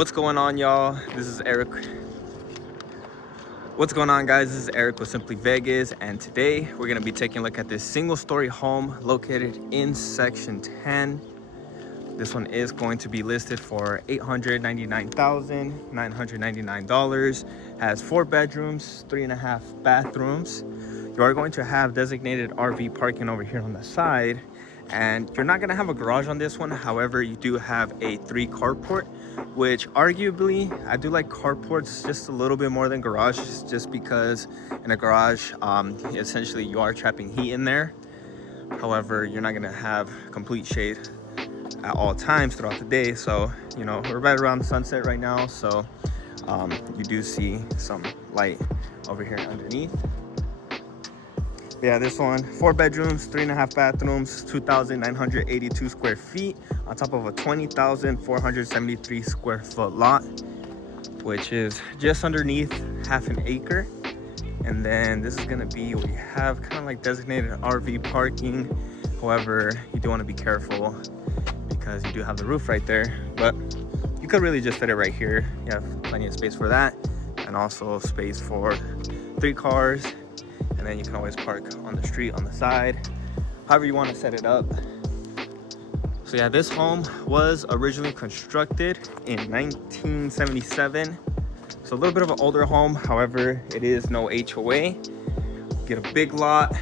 What's going on, y'all? This is Erik. What's going on, guys? This is Erik with Simply Vegas, and today we're gonna be taking a look at this single-story home located in Section 10. This one is going to be listed for $899,999. Has 4 bedrooms, 3.5 bathrooms. You are going to have designated RV parking over here on the side, and you're not gonna have a garage on this one. However, you do have a 3 carport, which arguably I do like carports just a little bit more than garages, just because in a garage, essentially you are trapping heat in there. However, you're not gonna have complete shade at all times throughout the day. So, you know, we're right around sunset right now, so you do see some light over here underneath. Yeah, this one, 4 bedrooms, 3.5 bathrooms, 2,982 square feet on top of a 20,473 square foot lot, which is just underneath half an acre. And then this is gonna be what you have, kind of like designated RV parking. However, you do want to be careful because you do have the roof right there, but you could really just fit it right here. You have plenty of space for that, and also space for 3 cars. And then you can always park on the street on the side, however you want to set it up. So yeah, this home was originally constructed in 1977. So a little bit of an older home. However, it is no HOA. Get a big lot.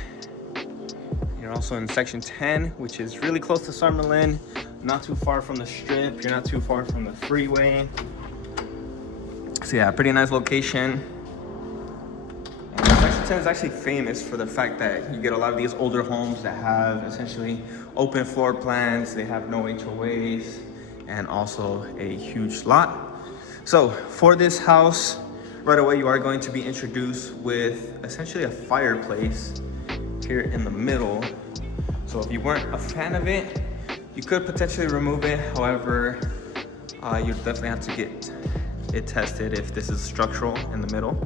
You're also in Section 10, which is really close to Summerlin. Not too far from the strip. You're not too far from the freeway. So yeah, pretty nice location. Section 10 is actually famous for the fact that you get a lot of these older homes that have essentially open floor plans. They have no HOAs and also a huge lot. So for this house, right away you are going to be introduced with essentially a fireplace here in the middle. So if you weren't a fan of it, you could potentially remove it. However, you definitely have to get it tested if this is structural in the middle.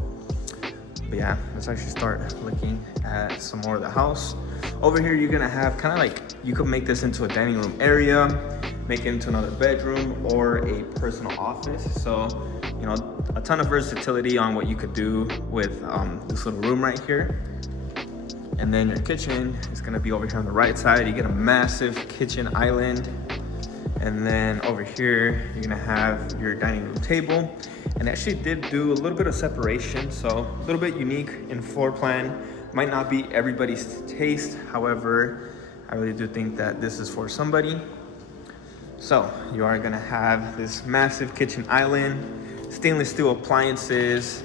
But yeah, let's actually start looking at some more of the house. Over here, you're gonna have kind of like, you could make this into a dining room area, make it into another bedroom or a personal office. So, you know, a ton of versatility on what you could do with this little room right here. And then your kitchen is gonna be over here on the right side. You get a massive kitchen island. And then over here, you're gonna have your dining room table. And actually did do a little bit of separation, so a little bit unique in floor plan. Might not be everybody's taste. However, I really do think that this is for somebody. So you are gonna have this massive kitchen island, stainless steel appliances,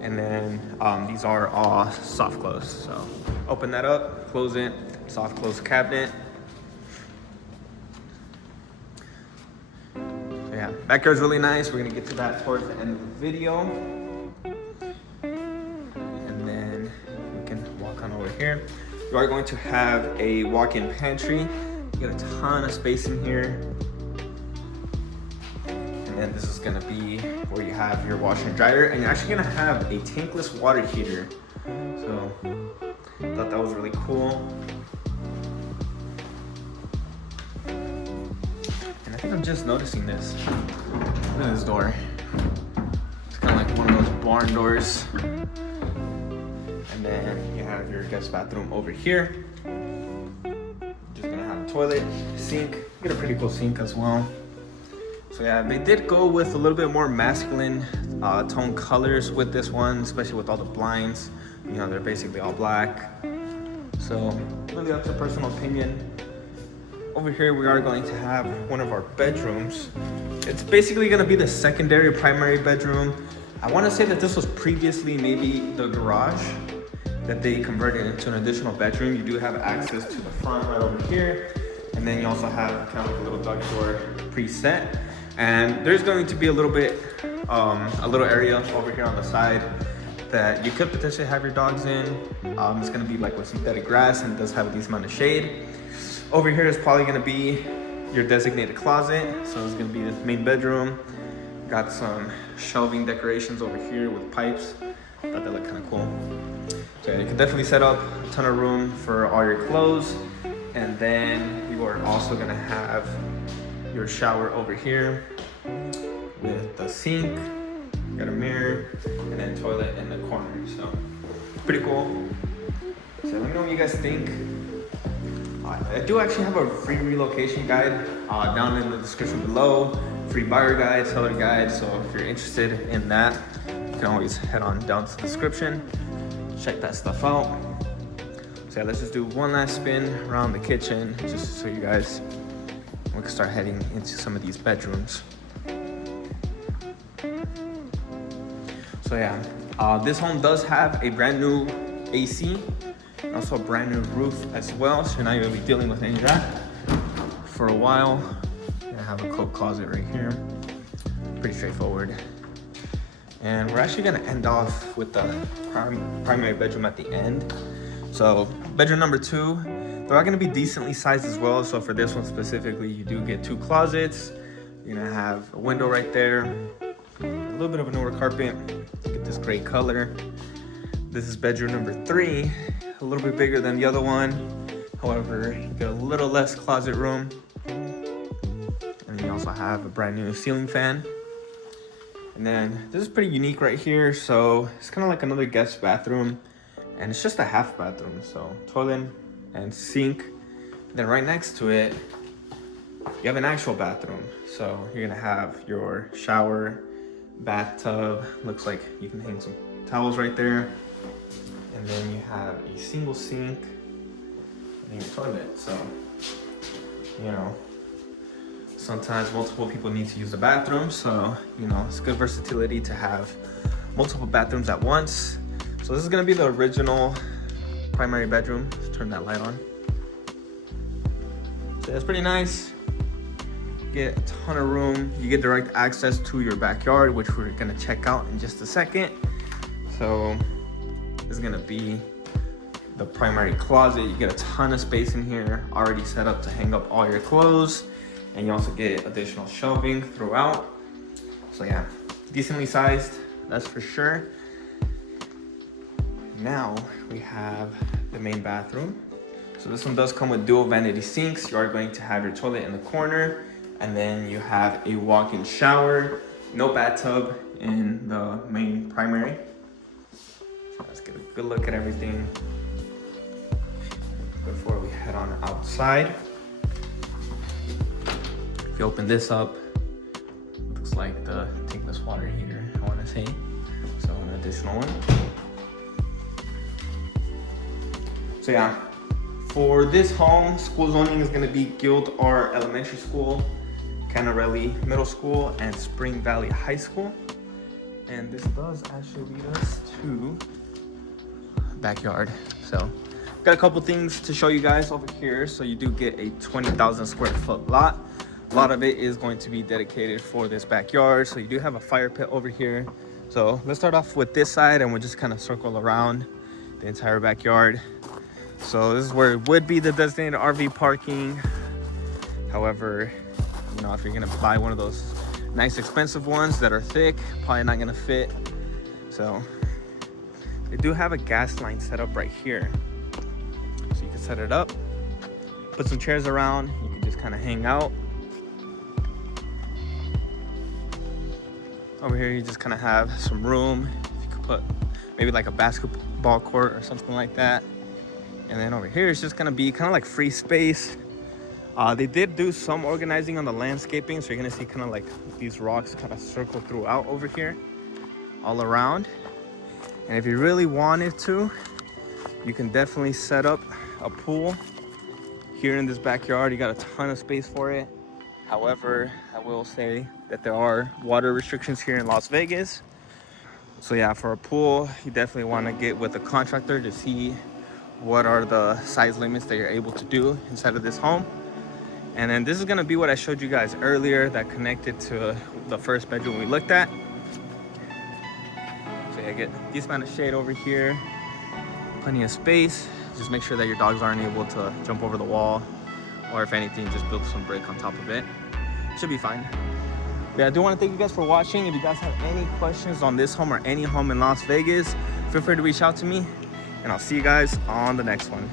and then these are all soft close. So open that up, close it, soft close cabinet. Yeah, backyard's really nice. We're gonna get to that towards the end of the video. And then we can walk on over here. You are going to have a walk-in pantry. You get a ton of space in here. And then this is gonna be where you have your washer and dryer. And you're actually gonna have a tankless water heater. So I thought that was really cool. I think I'm just noticing this. Look at this door. It's kind of like one of those barn doors. And then you have your guest bathroom over here. Just gonna have a toilet, sink. You get a pretty cool sink as well. So yeah, they did go with a little bit more masculine tone colors with this one, especially with all the blinds. You know, they're basically all black. So really up to personal opinion. Over here, we are going to have one of our bedrooms. It's basically gonna be the secondary primary bedroom. I wanna say that this was previously maybe the garage that they converted into an additional bedroom. You do have access to the front right over here. And then you also have kind of like a little duck door preset. And there's going to be a little bit, a little area over here on the side that you could potentially have your dogs in. It's gonna be like with synthetic grass and it does have a decent amount of shade. Over here is probably gonna be your designated closet. So it's gonna be the main bedroom. Got some shelving decorations over here with pipes. Thought that looked kind of cool. So you can definitely set up a ton of room for all your clothes. And then you are also gonna have your shower over here. with the sink, got a mirror, and then toilet in the corner. So pretty cool. So let me know what you guys think. I do actually have a free relocation guide down in the description below. Free buyer guide, seller guide. So if you're interested in that, you can always head on down to the description. Check that stuff out. So yeah, let's just do one last spin around the kitchen just so you guys, we can start heading into some of these bedrooms. So yeah, this home does have a brand new AC, and also a brand new roof as well. So you're not gonna be dealing with any of that for a while. You're gonna have a coat closet right here. Pretty straightforward. And we're actually gonna end off with the primary bedroom at the end. So bedroom number 2, they're all gonna be decently sized as well. So for this one specifically, you do get 2 closets. You're gonna have a window right there, a little bit of a newer carpet, get this gray color. This is bedroom number 3, a little bit bigger than the other one. However, you get a little less closet room. And you also have a brand new ceiling fan. And then this is pretty unique right here. So it's kind of like another guest bathroom, and it's just a half bathroom. So toilet and sink. Then right next to it, you have an actual bathroom. So you're gonna have your shower, bathtub. Looks like you can hang some towels right there. And then you have a single sink and your toilet. So, you know, sometimes multiple people need to use the bathroom. So, you know, it's good versatility to have multiple bathrooms at once. So this is gonna be the original primary bedroom. Let's turn that light on. So it's pretty nice. Get a ton of room. You get direct access to your backyard, which we're gonna check out in just a second. So this is gonna be the primary closet. You get a ton of space in here, already set up to hang up all your clothes. And you also get additional shelving throughout. So yeah, decently sized, that's for sure. Now we have the main bathroom. So this one does come with dual vanity sinks. You are going to have your toilet in the corner, and then you have a walk-in shower, no bathtub in the main primary. So let's get a good look at everything before we head on outside. If you open this up, it looks like the tankless water heater, I want to say. So an additional one. So yeah, for this home, school zoning is going to be Guild R Elementary School, Canarelli Middle School, and Spring Valley High School. And this does actually lead us to backyard. So got a couple things to show you guys over here. So you do get a 20,000 square foot lot. A lot of it is going to be dedicated for this backyard. So you do have a fire pit over here. So let's start off with this side, and we'll just kind of circle around the entire backyard. So this is where it would be the designated RV parking. However, you know, if you're gonna buy one of those nice expensive ones that are thick, probably not gonna fit. So they do have a gas line set up right here. So you can set it up, put some chairs around, you can just kind of hang out. Over here, you just kind of have some room. You could put maybe like a basketball court or something like that. And then over here, it's just gonna be kind of like free space. They did do some organizing on the landscaping, so you're gonna see kind of like these rocks kind of circle throughout over here, all around. And if you really wanted to, you can definitely set up a pool here in this backyard. You got a ton of space for it. However, I will say that there are water restrictions here in Las Vegas. So yeah, for a pool, you definitely want to get with a contractor to see what are the size limits that you're able to do inside of this home. And then this is going to be what I showed you guys earlier that connected to the first bedroom we looked at. So yeah, get a decent amount of shade over here, plenty of space. Just make sure that your dogs aren't able to jump over the wall, or if anything, just build some brick on top of it. Should be fine. But yeah, I do want to thank you guys for watching. If you guys have any questions on this home or any home in Las Vegas, feel free to reach out to me, and I'll see you guys on the next one.